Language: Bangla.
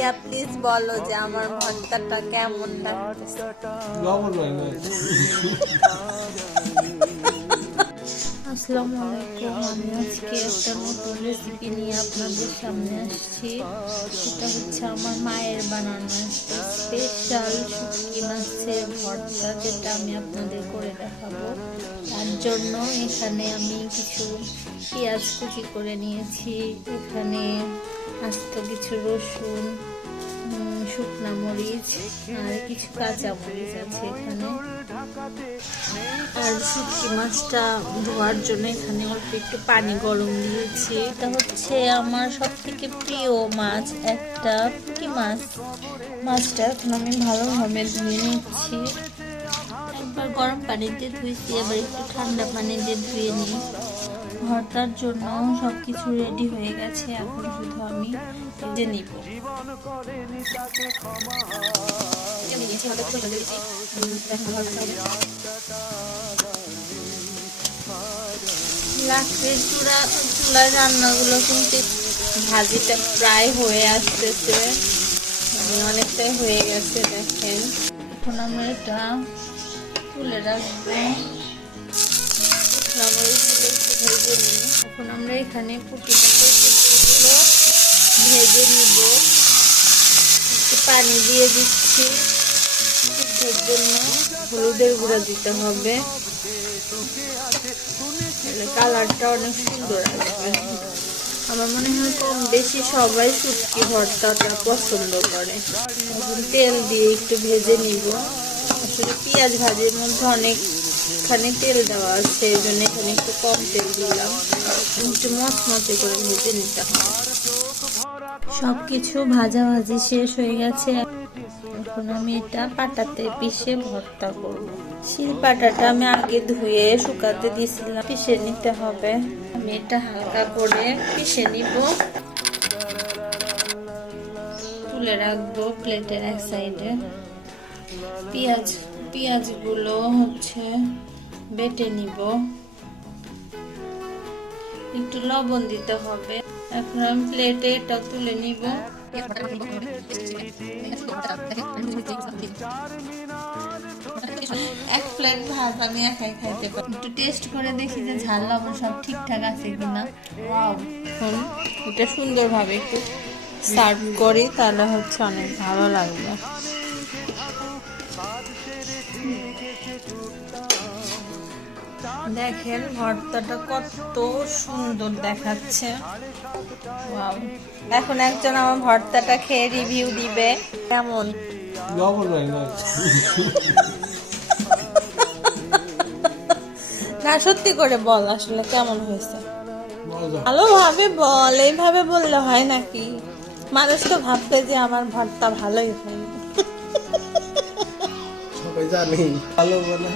ভাইয়া প্লিজ বলো যে আমার ভর্তাটা কেমন লাগতেছে। আসসালামু আলাইকুম, আমি আজকে একটা নতুন রেসিপি নিয়ে আপনাদের সামনে আসছি। এটা হচ্ছে আমার মায়ের বানানো একটা স্পেশাল শুটকি মাছের ভর্তা, যেটা আমি আপনাদের করে দেখাবো। তার জন্য এখানে আমি কিছু পেঁয়াজ কুচি করে নিয়েছি, এখানে আস্ত কিছু রসুন, শুকনা মরিচ আর কিছু কাঁচা মরিচ আছে এখানে। আর শুটকি মাছটা ধোয়ার জন্য এখানে অল্প একটু পানি গরম দিয়েছি। এটা হচ্ছে আমার সব থেকে প্রিয় মাছ, একটা পুঁটি মাছ। মাছটা এখন আমি ভালোভাবে ধুয়ে নিচ্ছি। একবার গরম পানি দিয়ে ধুয়েছি, আবার একটু ঠান্ডা পানি দিয়ে ধুয়ে নিই। ভর্তার জন্য সবকিছু রেডি হয়ে গেছে, এখন শুধু আমি ভেজে নিব। লাকড়ির চুলার রান্নাগুলো কিন্তু ভাজিটা প্রায় হয়ে আসতেছে, অনেকটাই হয়ে গেছে। দেখেন, এখন আমরা এটা তুলে রাখবো। এখন আমরা এখানে পুঁটি মাছের ভেজে নিব। একটু পানি দিয়ে দিচ্ছি সিদ্ধের জন্য, হলুদের গুঁড়া দিতে হবে, কালারটা অনেক সুন্দর আসবে। আমার মনে হয় কম বেশি সবাই শুটকি ভর্তাটা পছন্দ করে। এখন তেল দিয়ে একটু ভেজে নিব। আসলে পেঁয়াজ ভাজির মধ্যে অনেকখানি তেল দেওয়া আছে, এই জন্য এখানে একটু কম তেল দিলাম। একটু মচমচে করে ভেজে নিতে হবে। সবকিছু ভাজাভাজি শেষ হয়ে গেছে, এখন আমি এটা পাটাতে পিষে ভর্তা করব। শিল পাটাটা আমি আগে ধুয়ে শুকাতে দিয়েছিলাম, পিষে নিতে হবে। আমি এটা হালকা করে পিষে নিব, তুলে রাখবো প্লেটের এক সাইডে। পেঁয়াজগুলো হচ্ছে বেটে নিব, একটু লবণ দিতে হবে। এখন আমি প্লেটে এটা তুলে নিব। এক প্লেট ভাত আমি একাই খাইতে পারি। একটু টেস্ট করে দেখি যে ঝাল লবণ সব ঠিকঠাক আছে কিনা। এখন এটা সুন্দরভাবে একটু সার্ভ করি, তাহলে হচ্ছে অনেক ভালো লাগবে। দেখেন ভর্তাটা কত সুন্দর দেখাচ্ছে। এখন একজন আমার ভর্তাটা খেয়ে রিভিউ দিবে কেমন। না, সত্যি করে বল আসলে কেমন হয়েছে, ভালোভাবে বল। এইভাবে বললে হয় নাকি? মানুষ তো ভাববে যে আমার ভর্তা ভালোই হয়। সবাই জানি ভালো বলে।